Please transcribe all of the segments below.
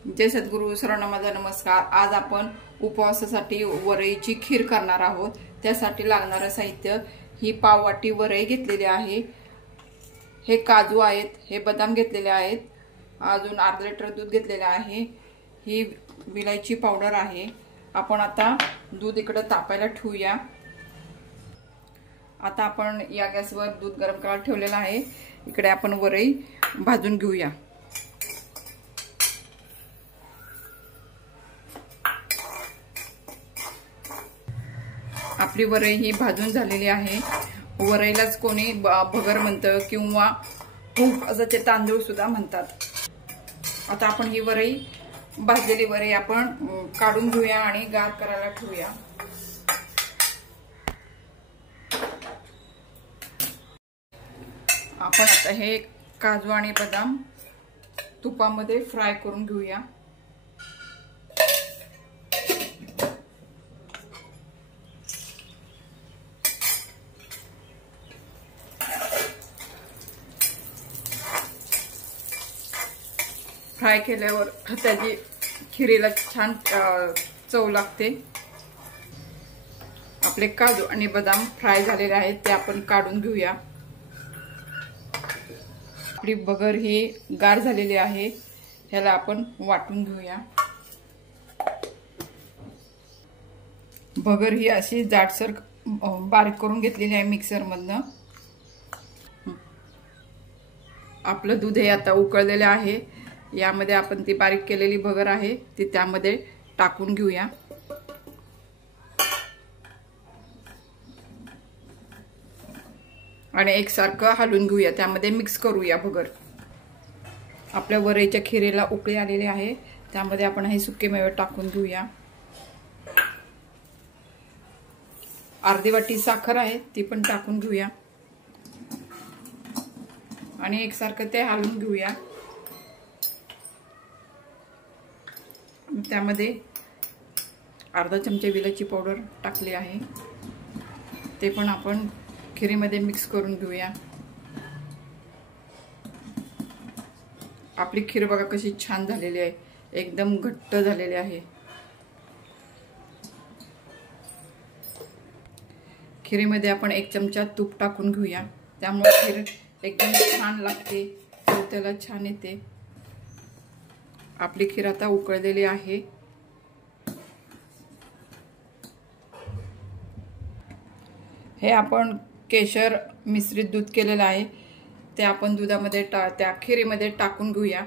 जय सद्गुरु सर्वांना माझा नमस्कार। आज आपण उपवासासाठी वरईची खीर करणार आहोत। त्यासाठी लागणारे साहित्य ही पाव वाटी वरई घेतलेली आहे, हे काजू आहेत, हे बदाम घेतलेले आहेत, अजून अर्धा लिटर दूध घेतलेले आहे, ही विलायची पावडर आहे। आपण आता दूध इकडे तापायला ठेवूया। आता आपण या गॅसवर दूध गरम करायला ठेवलेलं आहे। इकडे आपण वरई भाजून घेऊया। आपली वरई ही भाजून झालेली आहे। वरईलाच कोणी भगर म्हणतं किंवा खूप असं ते तांदूळ सुद्धा म्हणतात। आता आपण ही वरई भाजलेली वरई आपण काढून घेऊया आणि गार करायला ठेवूया। आपण आता हे काजू आणि बदाम तुपामध्ये फ्राय करून घेऊया। फ्राय केल्यावर त्याची खिरीला छान चव लागते। आपले काजू आणि बदाम फ्राय झालेले आहेत, ते आपण काढून घेऊया। आपली भगर ही गार झालेली आहे, ह्याला आपण वाटून घेऊया। भगर ही अशी जाडसर बारीक करून घेतलेली आहे मिक्सर मधनं। आपलं दूध हे आता उकळलेले आहे, यामध्ये आपण ती बारीक केलेली भगर आहे ती त्यामध्ये टाकून घेऊया। आणि एकसारखं हलवून घेऊया, त्यामध्ये मिक्स करूया भगर। आपल्या वरईच्या खिरीला उकळी आलेली आहे, त्यामध्ये आपण हे सुके मेवे टाकून घेऊया। अर्धी वाटी साखर आहे ती पण टाकून घेऊया आणि एकसारखं ते हलवून घेऊया। त्यामध्ये अर्धा चमचा विलायची पावडर टाकली आहे, ते पण आपण खिरीमध्ये मिक्स करून घेऊया। आपली खीर बघा कशी छान झालेली आहे, एकदम घट्ट झालेली आहे। खिरीमध्ये आपण एक चमचा तूप टाकून घेऊया, त्यामुळे खीर एकदम छान लागते, चव त्याला छान येते। आपली खीर आता उकळलेली आहे। हे आपण केशर मिश्रित दूध केलेलं आहे, ते आपण दुधामध्ये त्या खिरीमध्ये टाकून घेऊया।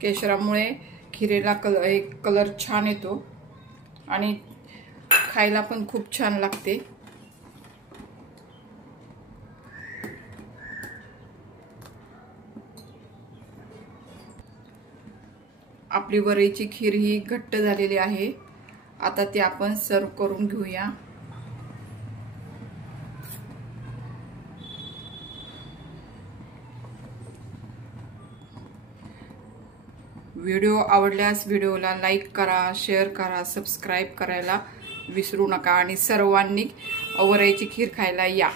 केशरामुळे खिरीला कलर छान येतो आणि खायला पण खूप छान लागते। आपली वरईची खीर ही घट्ट झालेली आहे, आता ती आपण सर्व करून घेऊया। व्हिडिओ आवडल्यास व्हिडिओला लाईक करा, शेअर करा, सबस्क्राईब करायला विसरू नका आणि सर्वांनी वरईची खीर खायला या।